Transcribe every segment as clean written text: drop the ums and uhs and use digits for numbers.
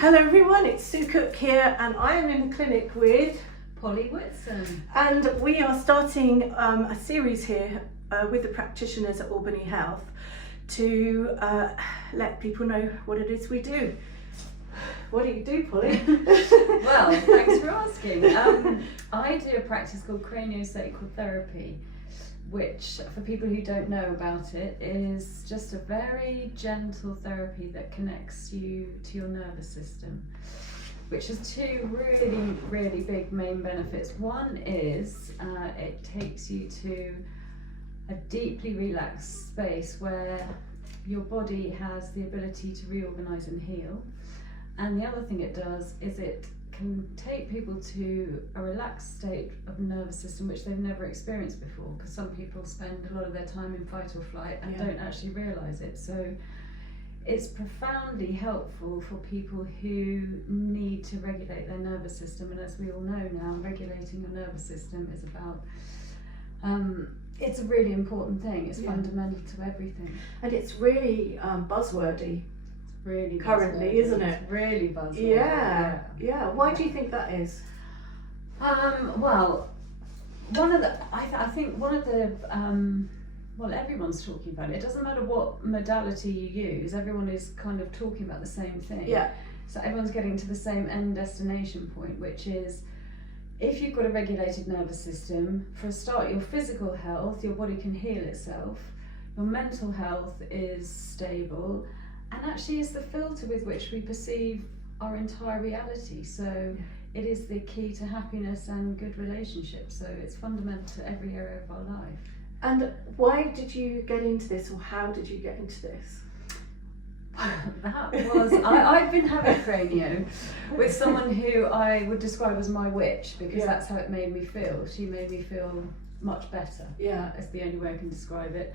Hello everyone, it's Sue Cook here and I am in the clinic with Polly Whitson. And we are starting a series here with the practitioners at Albany Health to let people know what it is we do. What do you do, Polly? Well, thanks for asking. I do a practice called cranio-sacral therapy, which, for people who don't know about it, is just a very gentle therapy that connects you to your nervous system, which has two really big main benefits. One is it takes you to a deeply relaxed space where your body has the ability to reorganize and heal. And the other thing it does is it can take people to a relaxed state of the nervous system which they've never experienced before, because some people spend a lot of their time in fight or flight and don't actually realise it. So it's profoundly helpful for people who need to regulate their nervous system, and as we all know now, regulating your nervous system is about it's a really important thing. It's fundamental to everything, and it's really buzzwordy. Really currently, buzzwordy. Isn't it? It's really buzzwordy. Yeah. Why do you think that is? Well, I think one of the well, everyone's talking about it. It doesn't matter what modality you use. Everyone is kind of talking about the same thing. Yeah. So everyone's getting to the same end destination point, which is, if you've got a regulated nervous system, for a start, your physical health, your body can heal itself. Your mental health is stable. And actually is the filter with which we perceive our entire reality. So it is the key to happiness and good relationships. So it's fundamental to every area of our life. And why did you get into this, or how did you get into this? That was, I've been having cranio with someone who I would describe as my witch, because that's how it made me feel. She made me feel much better. Yeah. That's the only way I can describe it.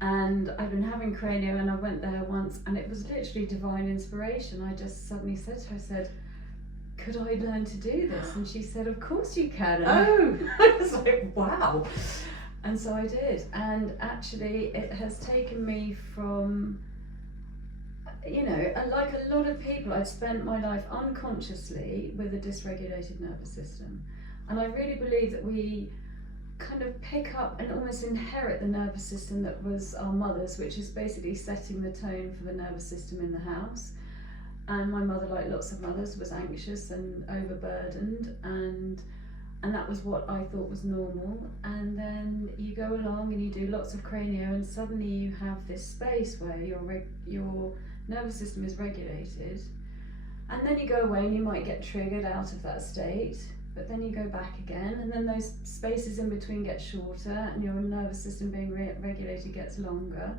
And I've been having cranio, and I went there once, and it was literally divine inspiration. I just suddenly said to her, I said, could I learn to do this? And she said, of course you can. And I was like, wow. And so I did. And actually it has taken me from, you know, like a lot of people, I'd spent my life unconsciously with a dysregulated nervous system. And I really believe that we kind of pick up and almost inherit the nervous system that was our mother's, which is basically setting the tone for the nervous system in the house. And my mother, like lots of mothers, was anxious and overburdened, and that was what I thought was normal. And then you go along and you do lots of cranio, and suddenly you have this space where your nervous system is regulated, and then you go away and you might get triggered out of that state. But then you go back again, and then those spaces in between get shorter, and your nervous system being regulated gets longer.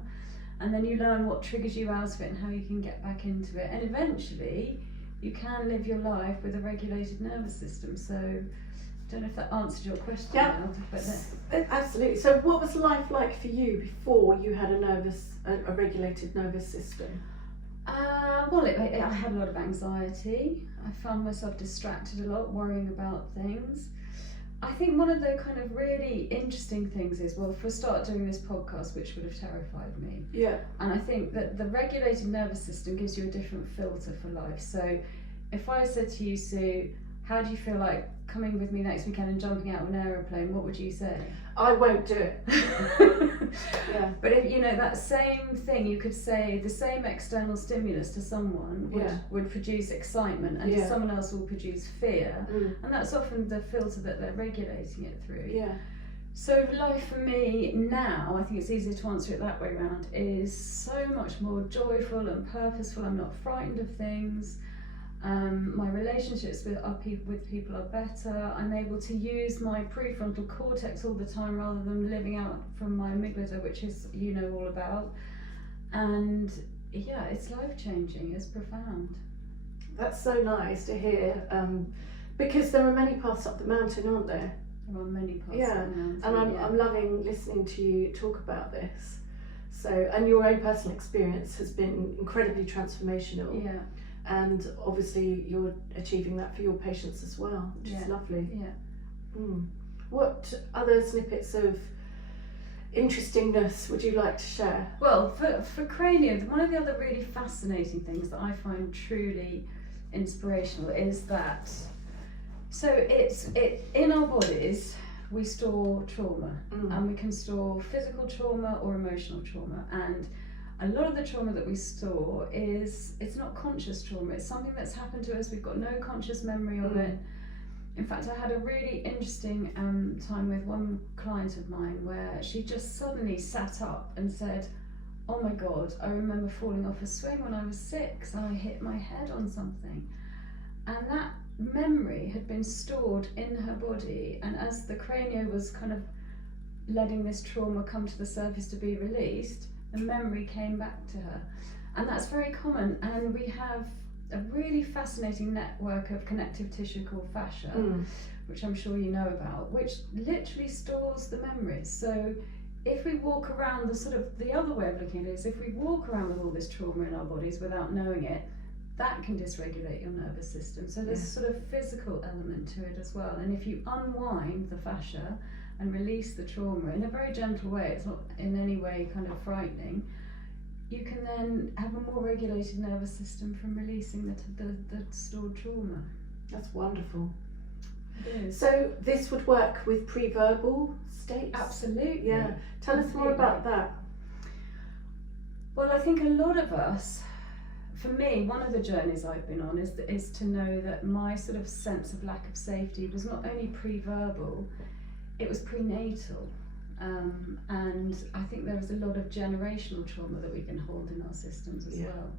And then you learn what triggers you out of it and how you can get back into it. And eventually, you can live your life with a regulated nervous system. So, I don't know if that answered your question. Yeah, but absolutely. So what was life like for you before you had a regulated nervous system? Well, I had a lot of anxiety. I found myself distracted a lot, worrying about things. I think one of the kind of really interesting things is, well, for a start, doing this podcast, which would have terrified me. Yeah. And I think that the regulated nervous system gives you a different filter for life. So if I said to you, Sue, how do you feel like coming with me next weekend and jumping out of an aeroplane, what would you say? I won't do it. Yeah. But if you know that same thing, you could say the same external stimulus to someone would produce excitement, and to someone else will produce fear, and that's often the filter that they're regulating it through. Yeah. So life for me now, I think it's easier to answer it that way around, is so much more joyful and purposeful. I'm not frightened of things. My relationships with people are better. I'm able to use my prefrontal cortex all the time rather than living out from my amygdala, which is, you know, all about. And yeah, it's life-changing, it's profound. That's so nice to hear, because there are many paths up the mountain, aren't there? There are many paths up the mountain. And I'm loving listening to you talk about this. So, and your own personal experience has been incredibly transformational. Yeah. And obviously you're achieving that for your patients as well, which is lovely. Yeah. What other snippets of interestingness would you like to share? Well, for cranio, one of the other really fascinating things that I find truly inspirational is that, so it's in our bodies we store trauma, and we can store physical trauma or emotional trauma, and a lot of the trauma that we store it's not conscious trauma, it's something that's happened to us, we've got no conscious memory of it. In fact, I had a really interesting time with one client of mine where she just suddenly sat up and said, oh my God, I remember falling off a swing when I was 6 and I hit my head on something. And that memory had been stored in her body, and as the cranio was kind of letting this trauma come to the surface to be released, the memory came back to her. And that's very common, and we have a really fascinating network of connective tissue called fascia, which I'm sure you know about, which literally stores the memories. So if we walk around, the other way of looking at it is, if we walk around with all this trauma in our bodies without knowing it, that can dysregulate your nervous system. So there's a sort of physical element to it as well. And if you unwind the fascia and release the trauma in a very gentle way, it's not in any way kind of frightening, you can then have a more regulated nervous system from releasing the stored trauma. That's wonderful. It is. So this would work with pre-verbal states? Absolutely. Yeah. Tell us more about that. Well, I think a lot of us, for me, one of the journeys I've been on is to know that my sort of sense of lack of safety was not only pre-verbal, it was prenatal. And I think there is a lot of generational trauma that we can hold in our systems as well.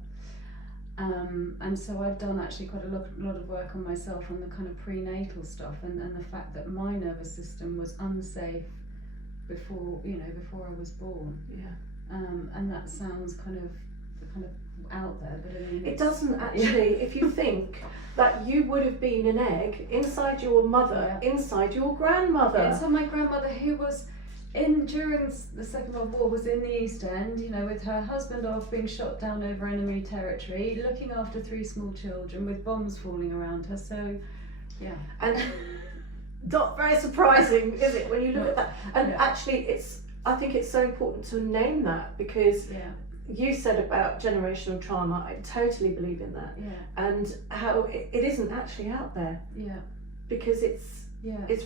And so I've done actually quite a lot of work on myself on the kind of prenatal stuff, and the fact that my nervous system was unsafe before I was born. Yeah. And that sounds kind of out there, but I mean, it doesn't actually. If you think that you would have been an egg inside your mother, inside your grandmother. Yeah, so my grandmother, who was during the Second World War, was in the East End, with her husband off being shot down over enemy territory, looking after 3 small children with bombs falling around her. So, yeah. And not very surprising, is it, when you look at that? And actually, I think it's so important to name that, because you said about generational trauma, I totally believe in that. Yeah. And how it isn't actually out there. Yeah. Because it's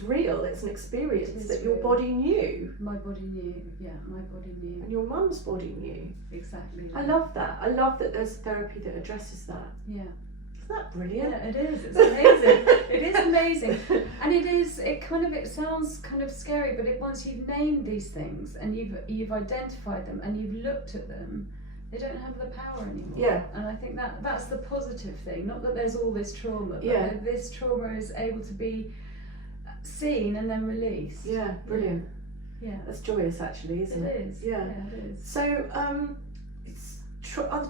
real, it's an experience that your body knew. My body knew, my body knew. And your mum's body knew. Exactly. I love that. I love that there's therapy that addresses that. Yeah. Isn't that brilliant? Yeah, it is. It's amazing. It is amazing. And it sounds kind of scary, but once you've named these things and you've identified them and you've looked at them, they don't have the power anymore. Yeah. And I think that's the positive thing. Not that there's all this trauma, but that this trauma is able to be seen and then released. Yeah, brilliant. Yeah. That's joyous, actually, isn't it? It is. Yeah. It is. So, it's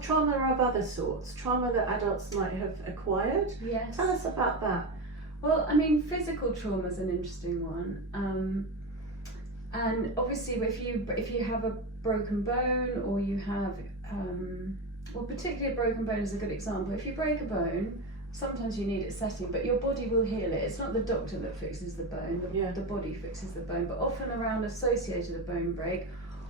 trauma of other sorts, trauma that adults might have acquired. Yes. Tell us about that. Well, I mean, physical trauma is an interesting one. And obviously, if you have a broken bone, or you have, particularly a broken bone is a good example. If you break a bone, sometimes you need it setting, but your body will heal it. It's not the doctor that fixes the bone, the body fixes the bone. But often around associated a bone break,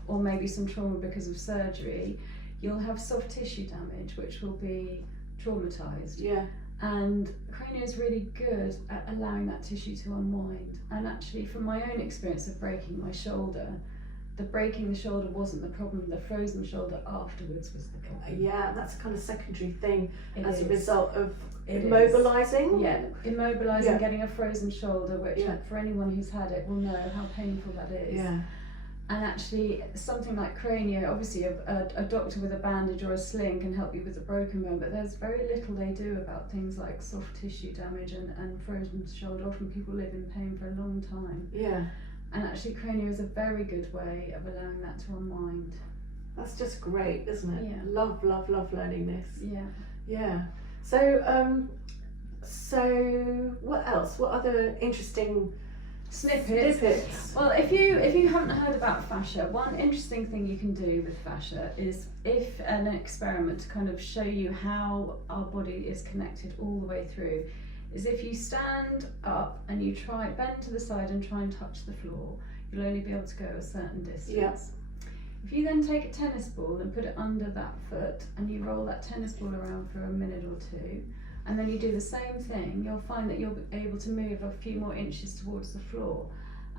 or maybe some trauma because of surgery, you'll have soft tissue damage, which will be traumatized. Yeah. And cranio is really good at allowing that tissue to unwind. And actually, from my own experience of breaking my shoulder, breaking the shoulder wasn't the problem, the frozen shoulder afterwards was the problem. Yeah, that's a kind of secondary thing It as is. a result of immobilising. Yeah, immobilising, getting a frozen shoulder, which for anyone who's had it will know how painful that is. Yeah. And actually, something like cranio, obviously a doctor with a bandage or a sling can help you with a broken bone, but there's very little they do about things like soft tissue damage and frozen shoulder. Often people live in pain for a long time. Yeah. And actually, cranio is a very good way of allowing that to unwind. That's just great, isn't it? Yeah. Love learning this. Yeah. Yeah. So, what else? What other interesting snippets? Well, if you haven't heard about fascia, one interesting thing you can do with fascia is, if an experiment to kind of show you how our body is connected all the way through, is if you stand up and you bend to the side and try and touch the floor, you'll only be able to go a certain distance. Yeah. If you then take a tennis ball and put it under that foot and you roll that tennis ball around for a minute or two, and then you do the same thing, you'll find that you'll be able to move a few more inches towards the floor,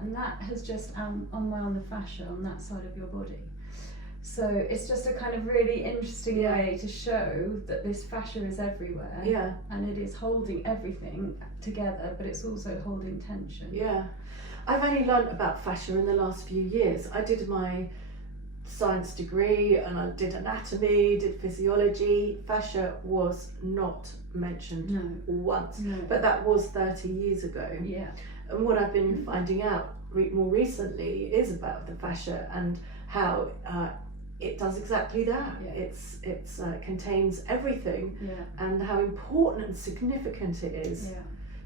and that has just unwound the fascia on that side of your body. So it's just a kind of really interesting way to show that this fascia is everywhere, and it is holding everything together, but it's also holding tension. Yeah, I've only learnt about fascia in the last few years. I did my science degree and I did anatomy, did physiology. Fascia was not mentioned once, but that was 30 years ago. Yeah. And what I've been finding out more recently is about the fascia and how it does exactly that. It's contains everything, and how important and significant it is.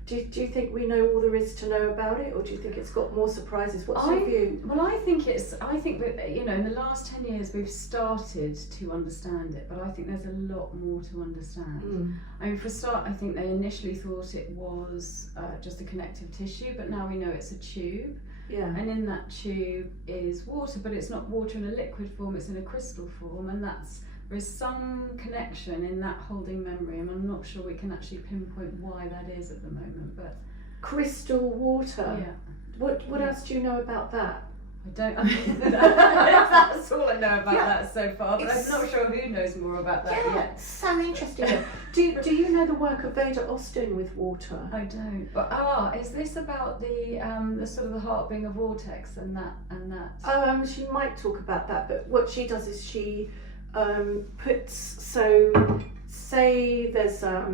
Do you think we know all there is to know about it, or do you think it's got more surprises? What's your view? Well, I think that, you know, in the last 10 years we've started to understand it, but I think there's a lot more to understand. I mean, for a start, I think they initially thought it was just a connective tissue, but now we know it's a tube. And in that tube is water, but it's not water in a liquid form, it's in a crystal form, and there is some connection in that holding memory, and I'm not sure we can actually pinpoint why that is at the moment. But crystal water. What else do you know about that? I don't. I mean, that's all I know about that so far. But I'm not sure who knows more about that yet. So interesting. Do you know the work of Veda Austin with water? I don't. But is this about the sort of the heart being a vortex and that? She might talk about that, but what she does is she puts, say there's a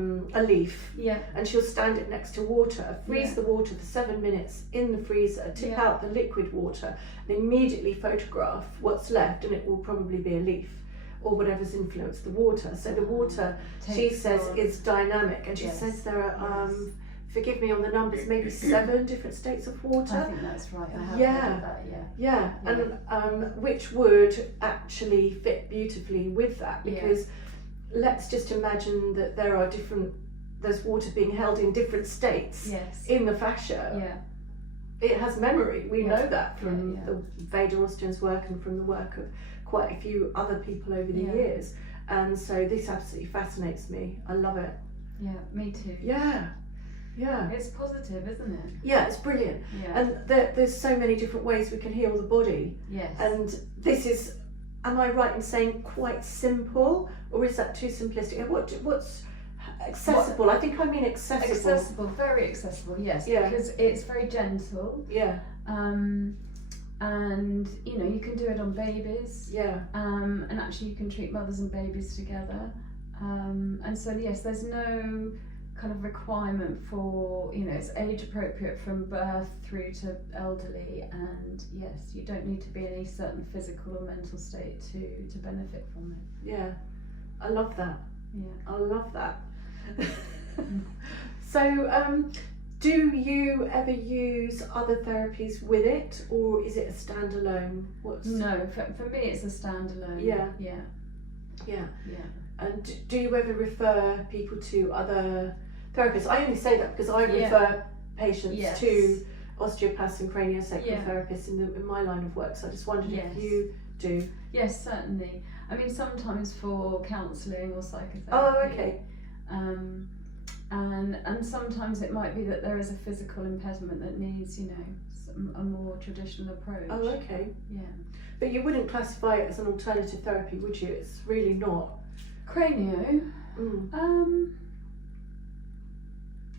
leaf, and she'll stand it next to water, freeze the water for 7 minutes in the freezer, tip out the liquid water, and immediately photograph what's left, and it will probably be a leaf or whatever's influenced the water. So the water, she says, is dynamic, and she says there are forgive me on the numbers, maybe 7 different states of water. I think that's right. I have heard of that. And which would actually fit beautifully with that, because let's just imagine that there's water being held in different states in the fascia. It has memory. We know that from the Veda Austin's work and from the work of quite a few other people over the years. And so this absolutely fascinates me. I love it. Yeah, me too. Yeah. It's positive, isn't it? Yeah, it's brilliant. And there's so many different ways we can heal the body. And this is, am I right in saying quite simple, or is that too simplistic? What's accessible? I think I mean accessible. Accessible, very accessible, yes. Because it's very gentle. And you know, you can do it on babies. And actually you can treat mothers and babies together. And so yes, there's no kind of requirement for, you know, it's age appropriate from birth through to elderly, and yes, you don't need to be in any certain physical or mental state to benefit from it. I love that. I love that. So do you ever use other therapies with it, or is it a standalone? No, for me it's a standalone. Yeah. And do you ever refer people to other therapists? I only say that because I refer patients to osteopaths and craniosacral therapists in my line of work, so I just wondered if you do. Yes, certainly. I mean, sometimes for counselling or psychotherapy. Oh, okay. And sometimes it might be that there is a physical impediment that needs, you know, a more traditional approach. Oh, okay. Yeah. But you wouldn't classify it as an alternative therapy, would you? It's really not. Cranio.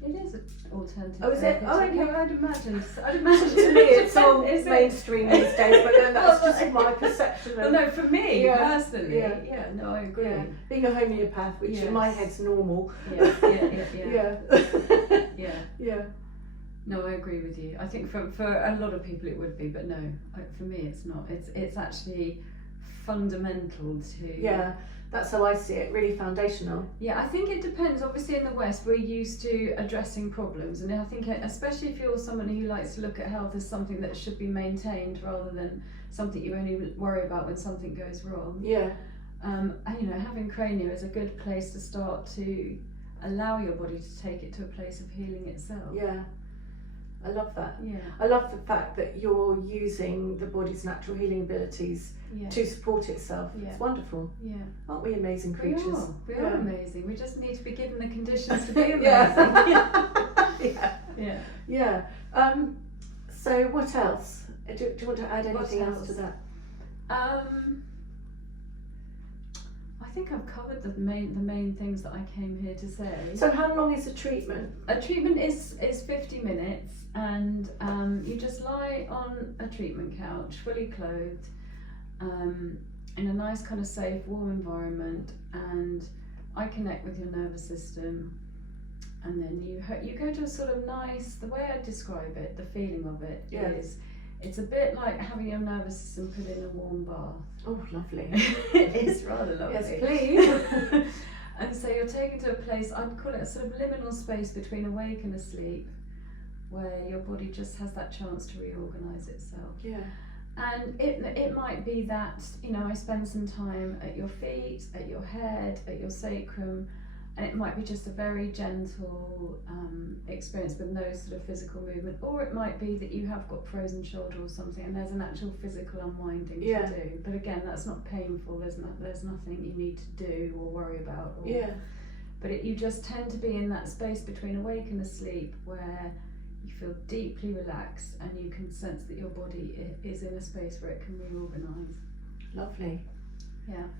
It is an alternative. Oh, is it? therapy. Oh, okay. I'd imagine To me, it's all Is it? mainstream these days, but then that's just my perception. Well, no, for me personally, Yeah. no, I agree. Being a homeopath, which in my head's normal. Yeah. Yeah. No, I agree with you. I think for a lot of people it would be, but no, for me it's not. It's actually fundamental to. Yeah, that's how I see it. Really foundational. Yeah, I think it depends. Obviously, in the West, we're used to addressing problems, and I think, especially if you're someone who likes to look at health as something that should be maintained rather than something you only worry about when something goes wrong. Yeah. And you know, having cranio is a good place to start to allow your body to take it to a place of healing itself. Yeah. I love that. Yeah. I love the fact that you're using the body's natural healing abilities to support itself. It's wonderful. Yeah. Aren't we amazing creatures? We are amazing. We just need to be given the conditions to be amazing. Yeah. So what else? Do you want to add anything else to that? I think I've covered the main things that I came here to say. So how long is a treatment? A treatment is 50 minutes, and you just lie on a treatment couch, fully clothed, in a nice kind of safe, warm environment, and I connect with your nervous system, and then you go to a sort of nice, the way I describe it, the feeling of it is, it's a bit like having your nervous system put in a warm bath. Oh, lovely. It's rather lovely. Yes, please. And so you're taken to a place, I'd call it a sort of liminal space between awake and asleep, where your body just has that chance to reorganise itself. Yeah. And it might be that, you know, I spend some time at your feet, at your head, at your sacrum, and it might be just a very gentle experience with no sort of physical movement, or it might be that you have got frozen shoulder or something and there's an actual physical unwinding to do. But again, that's not painful, there's nothing you need to do or worry about. But you just tend to be in that space between awake and asleep where you feel deeply relaxed and you can sense that your body is in a space where it can reorganise. Lovely.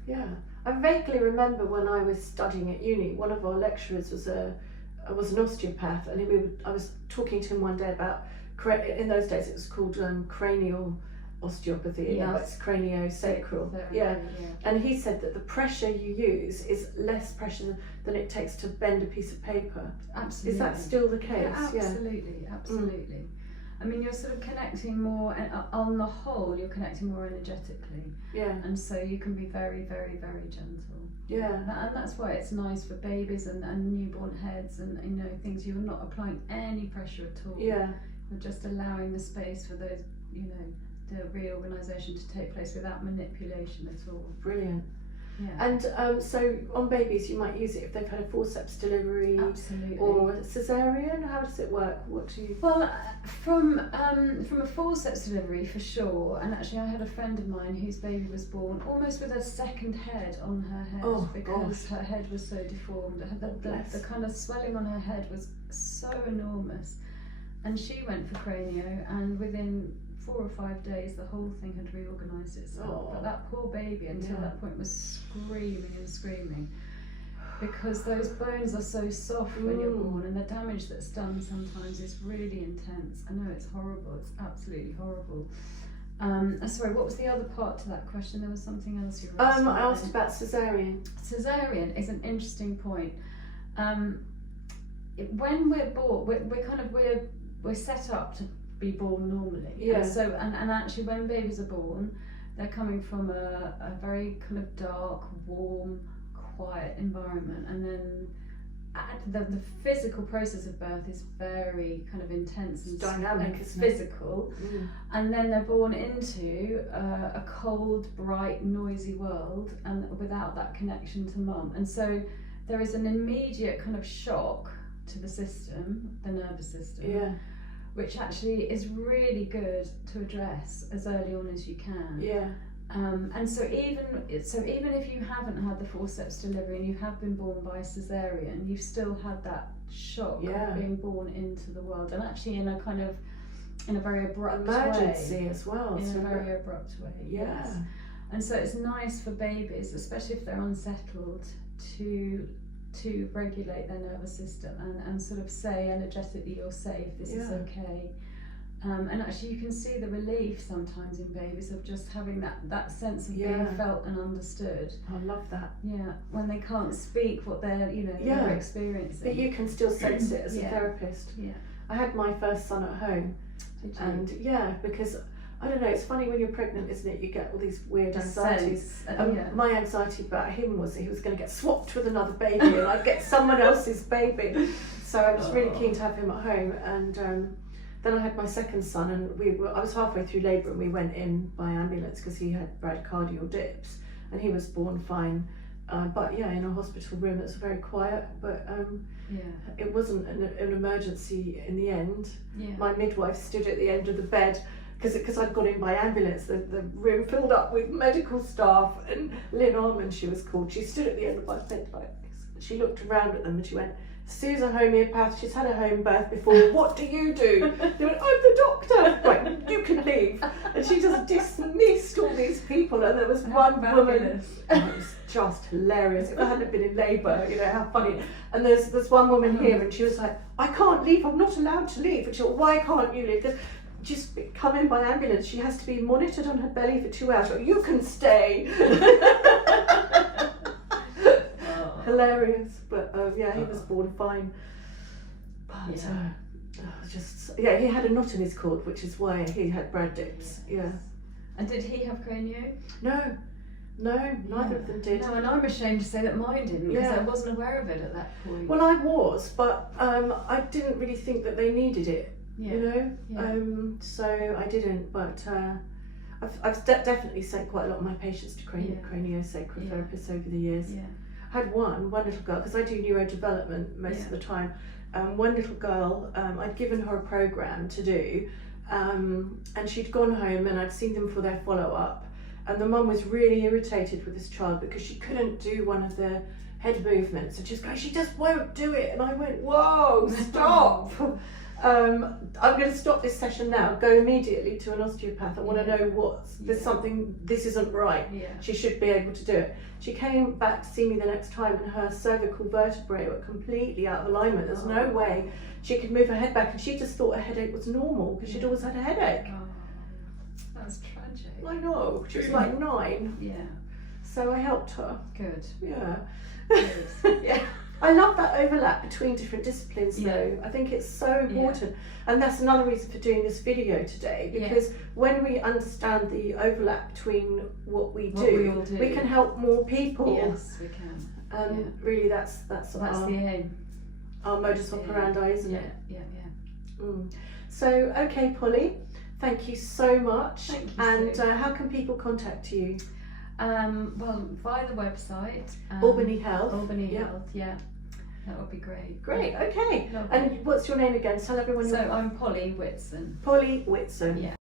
Yeah. I vaguely remember when I was studying at uni, one of our lecturers was an osteopath, and I was talking to him one day about, in those days it was called cranial osteopathy, now it's cranio sacral. And he said that the pressure you use is less pressure than it takes to bend a piece of paper. Absolutely. Is that still the case? Absolutely. I mean, you're sort of connecting more, and on the whole, you're connecting more energetically. And so you can be very, very, very gentle. And that's why it's nice for babies and newborn heads and, you know, things. You're not applying any pressure at all. You're just allowing the space for those, you know, the reorganisation to take place without manipulation at all. Brilliant. And so on babies you might use it if they've had a forceps delivery. Absolutely. Or cesarean. How does it work? What do you? Well, from a forceps delivery for sure. And actually, I had a friend of mine whose baby was born almost with a second head on her head because her head was so deformed. The kind of swelling on her head was so enormous, and she went for cranio, and within 4 or 5 days the whole thing had reorganised itself. But that poor baby until that point was screaming and screaming because those bones are so soft when you're born, and the damage that's done sometimes is really intense. I know it's horrible, it's absolutely horrible. Sorry, what was the other part to that question? There was something else you were asking. I asked about cesarean. Cesarean is an interesting point. When we're born, we're set up to be born normally. And so and actually when babies are born, they're coming from a very kind of dark, warm, quiet environment, and then the physical process of birth is very kind of intense and dynamic, and physical. And then they're born into a cold, bright, noisy world, and without that connection to mum. And so there is an immediate kind of shock to the system, the nervous system, which actually is really good to address as early on as you can. And so even if you haven't had the forceps delivery and you have been born by cesarean, you've still had that shock of being born into the world, and actually in a very abrupt emergency way as well. In a very abrupt way. Yes. And so it's nice for babies, especially if they're unsettled, to regulate their nervous system and sort of say energetically, you're safe, this is okay. And actually you can see the relief sometimes in babies of just having that sense of being felt and understood. I love that. When they can't speak what they're experiencing. But you can still sense it as a therapist. I had my first son at home. Did you? And because I don't know, it's funny when you're pregnant, isn't it? You get all these weird anxieties. My anxiety about him was that he was going to get swapped with another baby and I'd get someone else's baby. So I was really keen to have him at home. And then I had my second son, and I was halfway through labour and we went in by ambulance because he had bradycardial dips, and he was born fine. But in a hospital room, it was very quiet. But it wasn't an emergency in the end. My midwife stood at the end of the bed. Because I'd gone in by ambulance, the room filled up with medical staff, and Lynn Armand, she was called, she stood at the end of my bed like this. she looked around at them and she went, Sue's a homeopath, she's had a home birth before, what do you do? They went, I'm the doctor. Right, you can leave. And she just dismissed all these people, and there was one woman, and it was just hilarious. If I hadn't been in labour, you know, how funny. And there's one woman here, and she was like, I can't leave, I'm not allowed to leave. And she went, why can't you leave? Because just come in by ambulance, she has to be monitored on her belly for 2 hours. You can stay. Hilarious, but yeah, he was born fine. But he had a knot in his cord, which is why he had Brad dips. Yeah. And did he have cranio? No, neither of them did. No, and I'm ashamed to say that mine didn't, because I wasn't aware of it at that point. Well, I was, but I didn't really think that they needed it. Yeah. You know, so I didn't. But I've definitely sent quite a lot of my patients to craniosacral therapists over the years. Yeah. I had one little girl, because I do neurodevelopment most of the time. One little girl, I'd given her a program to do, and she'd gone home and I'd seen them for their follow-up, and the mum was really irritated with this child because she couldn't do one of the head movements, and she's going, she just won't do it. And I went, whoa, stop. I'm going to stop this session now, go immediately to an osteopath. I want to know this isn't right. Yeah. She should be able to do it. She came back to see me the next time, and her cervical vertebrae were completely out of alignment. There's no way she could move her head back, and she just thought a headache was normal because she'd always had a headache. Oh, that's tragic. I know, she was like 9. Yeah. So I helped her. Good. Yeah. Good. Yeah. I love that overlap between different disciplines though. I think it's so important. And that's another reason for doing this video today, because when we understand the overlap between what we do, we can help more people. Yes, we can. And really that's the aim. Our modus operandi, isn't it? Yeah. So, okay, Polly, thank you so much. Thank you, and Sue. how can people contact you? Well, via the website. Albany Health. Albany Health, yeah. That would be great. Great, okay. Lovely. And what's your name again? Tell everyone So I'm Polly Whitson. Polly Whitson. Yeah.